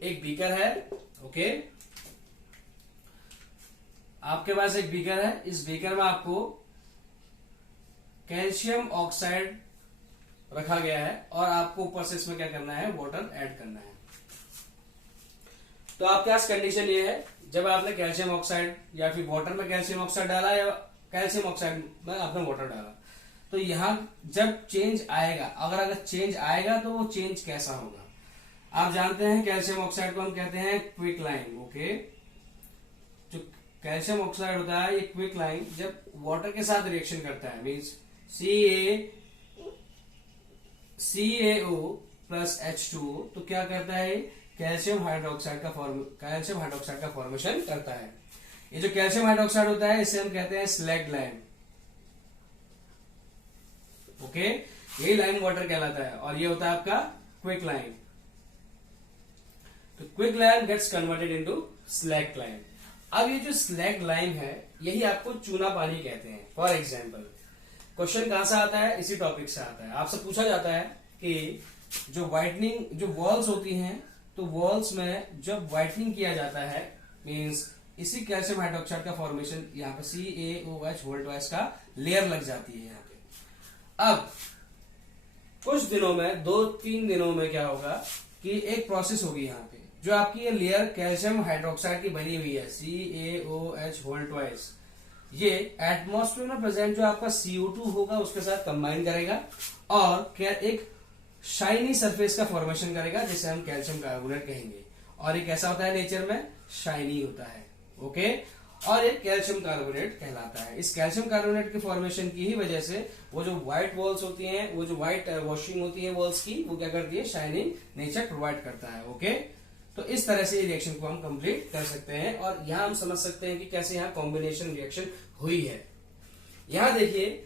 एक बीकर है। ओके, आपके पास एक बीकर है। इस बीकर में आपको कैल्शियम ऑक्साइड रखा गया है और आपको ऊपर से इसमें क्या करना है, वाटर ऐड करना है। तो आपके पास कंडीशन ये है, जब आपने कैल्शियम ऑक्साइड या फिर वाटर में कैल्शियम ऑक्साइड डाला या कैल्शियम ऑक्साइड में आपने वाटर डाला, तो यहां जब चेंज आएगा, अगर चेंज आएगा तो वो चेंज कैसा होगा। आप जानते हैं कैल्शियम ऑक्साइड को हम कहते हैं क्विक लाइन। ओके, जो कैल्शियम ऑक्साइड होता है, ये क्विक लाइन जब वाटर के साथ रिएक्शन करता है, मीन्स CaO प्लस H2O, तो क्या करता है, कैल्शियम हाइड्रोक्साइड का फॉर्मेशन करता है। ये जो कैल्शियम हाइड्रोक्साइड होता है इसे हम कहते हैं स्लैग लाइम। ओके, यही लाइम वाटर कहलाता है और ये होता है आपका क्विक लाइम। तो quick lime gets converted into slag lime. अब ये जो स्लैग लाइम है यही आपको चूना पानी कहते हैं। फॉर एग्जाम्पल क्वेश्चन कहां से आता है, इसी टॉपिक से आता है। आपसे पूछा जाता है कि जो व्हाइटनिंग जो वॉल्स होती हैं, तो वॉल्स में जब व्हाइटनिंग किया जाता है मींस इसी कैल्शियम हाइड्रोक्साइड का फॉर्मेशन यहाँ पे CaOH वोल्टवाइज का लेयर लग जाती है यहाँ पे। अब कुछ दिनों में 2-3 दिनों में क्या होगा कि एक प्रोसेस होगी यहाँ पे, जो आपकी ये लेयर कैल्शियम हाइड्रोक्साइड की बनी हुई है CaOH वोल्टवाइज, ये एटमॉस्फेयर में प्रेजेंट जो आपका CO2 होगा उसके साथ कंबाइन करेगा और क्या एक शाइनी सरफेस का फॉर्मेशन करेगा जिसे हम कैल्शियम कार्बोनेट कहेंगे। और ये कैसा होता है नेचर में, शाइनी होता है। ओके, और ये कैल्शियम कार्बोनेट कहलाता है। इस कैल्शियम कार्बोनेट के फॉर्मेशन की ही वजह से वो जो व्हाइट वॉल्स होती हैं, वो जो व्हाइट वॉशिंग होती है वॉल्स की, वो क्या करती है, शाइनिंग नेचर प्रोवाइड करता है। ओके, तो इस तरह से रिएक्शन को हम कंप्लीट कर सकते हैं और यहां हम समझ सकते हैं कि कैसे यहाँ कॉम्बिनेशन रिएक्शन हुई है। यहां देखिए,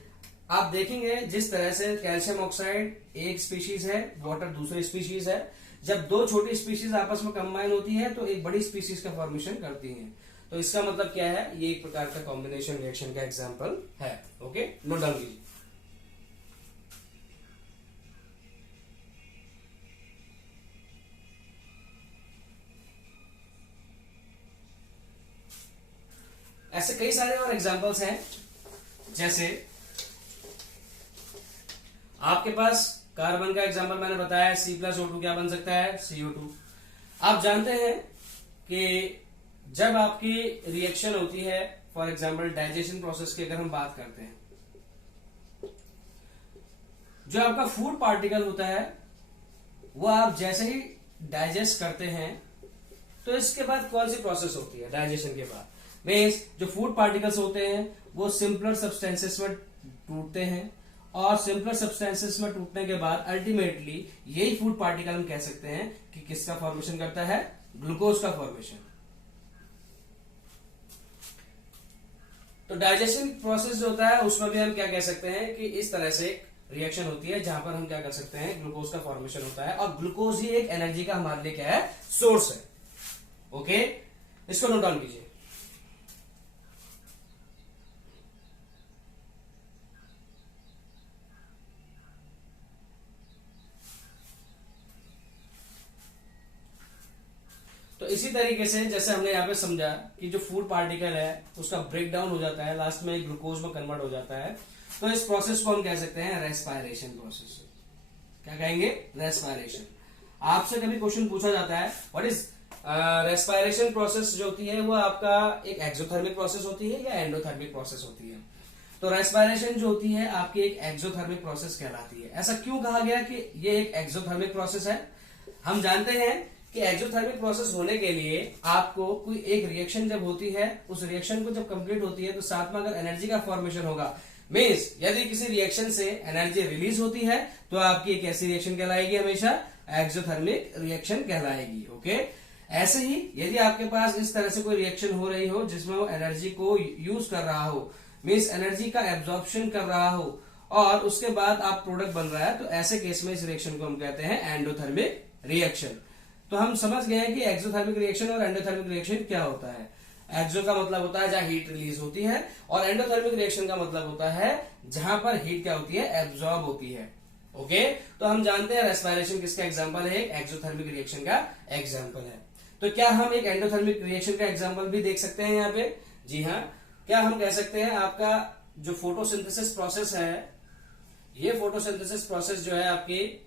आप देखेंगे जिस तरह से कैल्शियम ऑक्साइड एक स्पीशीज है, वाटर दूसरी स्पीशीज है, जब दो छोटी स्पीशीज आपस में कंबाइन होती है तो एक बड़ी स्पीशीज का फॉर्मेशन करती हैं। तो इसका मतलब क्या है, ये एक प्रकार का कॉम्बिनेशन रिएक्शन का एग्जांपल है। ओके, नोट डाउन कीजिए। ऐसे कई सारे और एग्जांपल्स हैं, जैसे आपके पास कार्बन का एग्जांपल मैंने बताया, C+O2 क्या बन सकता है, CO2। आप जानते हैं कि जब आपकी रिएक्शन होती है, फॉर एग्जांपल डाइजेशन प्रोसेस की अगर हम बात करते हैं, जो आपका फूड पार्टिकल होता है वो आप जैसे ही डाइजेस्ट करते हैं तो इसके बाद कौन सी प्रोसेस होती है, डाइजेशन के बाद मीन्स जो फूड पार्टिकल्स होते हैं वो सिंपलर सब्सटेंसेस में टूटते हैं और सिंपलर सब्सटेंसेस में टूटने के बाद अल्टीमेटली यही फूड पार्टिकल हम कह सकते हैं कि किसका फॉर्मेशन करता है, ग्लूकोज का फॉर्मेशन। तो डाइजेशन प्रोसेस जो होता है उसमें भी हम क्या कह सकते हैं कि इस तरह से रिएक्शन होती है जहां पर हम क्या कर सकते हैं, ग्लूकोज का फॉर्मेशन होता है और ग्लूकोज ही एक एनर्जी का हमारे लिए क्या है, सोर्स है। ओके, इसको नोट डाउन कीजिए। तो इसी तरीके से जैसे हमने यहाँ पे समझा कि जो फूड पार्टिकल है उसका ब्रेक डाउन हो जाता है, लास्ट में ग्लूकोज में कन्वर्ट हो जाता है, तो इस प्रोसेस को हम कह सकते हैं रेस्पायरेशन प्रोसेस। क्या कहेंगे, रेस्पायरेशन। आपसे कभी क्वेश्चन पूछा जाता है व्हाट इज रेस्पायरेशन प्रोसेस, जो होती है वो आपका एक एक्सोथर्मिक प्रोसेस होती है या एंडोथर्मिक प्रोसेस होती है। तो रेस्पायरेशन जो होती है आपकी एक एक्सोथर्मिक प्रोसेस कहलाती है। ऐसा क्यों कहा गया कि ये एक एक्सोथर्मिक प्रोसेस है? हम जानते हैं कि एक्सोथर्मिक प्रोसेस होने के लिए आपको कोई एक रिएक्शन जब होती है, उस रिएक्शन को जब कंप्लीट होती है तो साथ में अगर एनर्जी का फॉर्मेशन होगा, मीन्स यदि किसी रिएक्शन से एनर्जी रिलीज होती है तो आपकी एक ऐसी रिएक्शन कहलाएगी, हमेशा एक्सोथर्मिक रिएक्शन कहलाएगी। ओके, ऐसे ही यदि आपके पास इस तरह से कोई रिएक्शन हो रही हो जिसमें वो एनर्जी को यूज कर रहा हो, मीन्स एनर्जी का एब्जॉर्प्शन कर रहा हो और उसके बाद आप प्रोडक्ट बन रहा है, तो ऐसे केस में इस रिएक्शन को हम कहते हैं एंडोथर्मिक रिएक्शन। तो हम समझ गए हैं कि एक्सोथर्मिक रिएक्शन और एंडोथर्मिक रिएक्शन क्या होता है। एक्सो का मतलब होता है जहां हीट रिलीज होती है और एंडोथर्मिक रिएक्शन का मतलब होता है जहां पर हीट क्या होती है, एब्जॉर्ब होती है। ओके, तो हम जानते हैं रेस्पायरेशन किसका एग्जांपल है, एक्सोथर्मिक रिएक्शन का एग्जांपल है। तो क्या हम एक एंडोथर्मिक रिएक्शन का एग्जांपल भी देख सकते हैं यहाँ पे? जी हाँ, क्या हम कह सकते हैं आपका जो फोटोसिंथेसिस प्रोसेस है, ये फोटोसिंथेसिस प्रोसेस जो है आपकी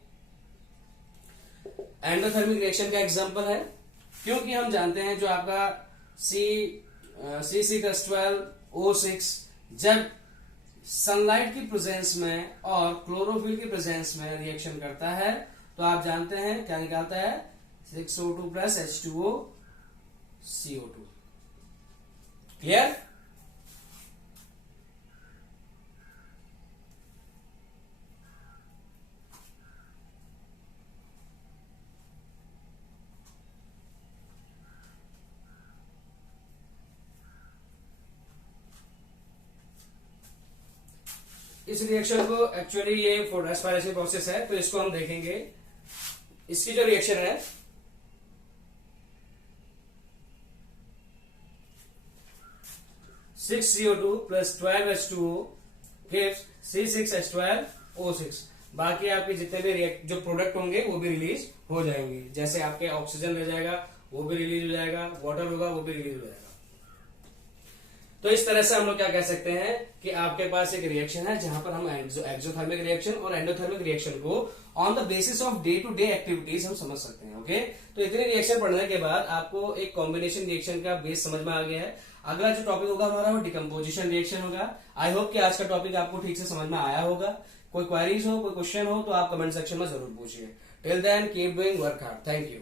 एंडोथर्मिक रिएक्शन का एग्जांपल है, क्योंकि हम जानते हैं जो आपका C12O6 जब सनलाइट की प्रेजेंस में और क्लोरोफिल की प्रेजेंस में रिएक्शन करता है तो आप जानते हैं क्या निकालता है, 6O2 plus H2O CO2। Clear? इस रिएक्शन को एक्चुअली ये रेस्पायरेशन प्रोसेस है, तो इसको हम देखेंगे। इसकी जो रिएक्शन है 6CO2 plus 12H2O gives C6H12O6। बाकी आपके जितने भी जो प्रोडक्ट होंगे वो भी रिलीज हो जाएंगे, जैसे आपके ऑक्सीजन रह जाएगा वो भी रिलीज हो जाएगा, वाटर होगा वो भी रिलीज हो जाएगा। तो इस तरह से हम लोग क्या कह सकते हैं कि आपके पास एक रिएक्शन है जहां पर हम एक्सोथर्मिक रिएक्शन और एंडोथर्मिक रिएक्शन को on the basis of day to day activities हम समझ सकते हैं। ओके, तो इतने रिएक्शन पढ़ने के बाद आपको एक कॉम्बिनेशन रिएक्शन का बेस समझ में आ गया है। अगला जो टॉपिक होगा हमारा वो डिकम्पोजिशन रिएक्शन होगा। आई होप कि आज का टॉपिक आपको ठीक से समझ में आया होगा। कोई क्वेरीज हो, कोई क्वेश्चन हो तो आप कमेंट सेक्शन में जरूर पूछिए। Till then keep doing work hard. Thank you.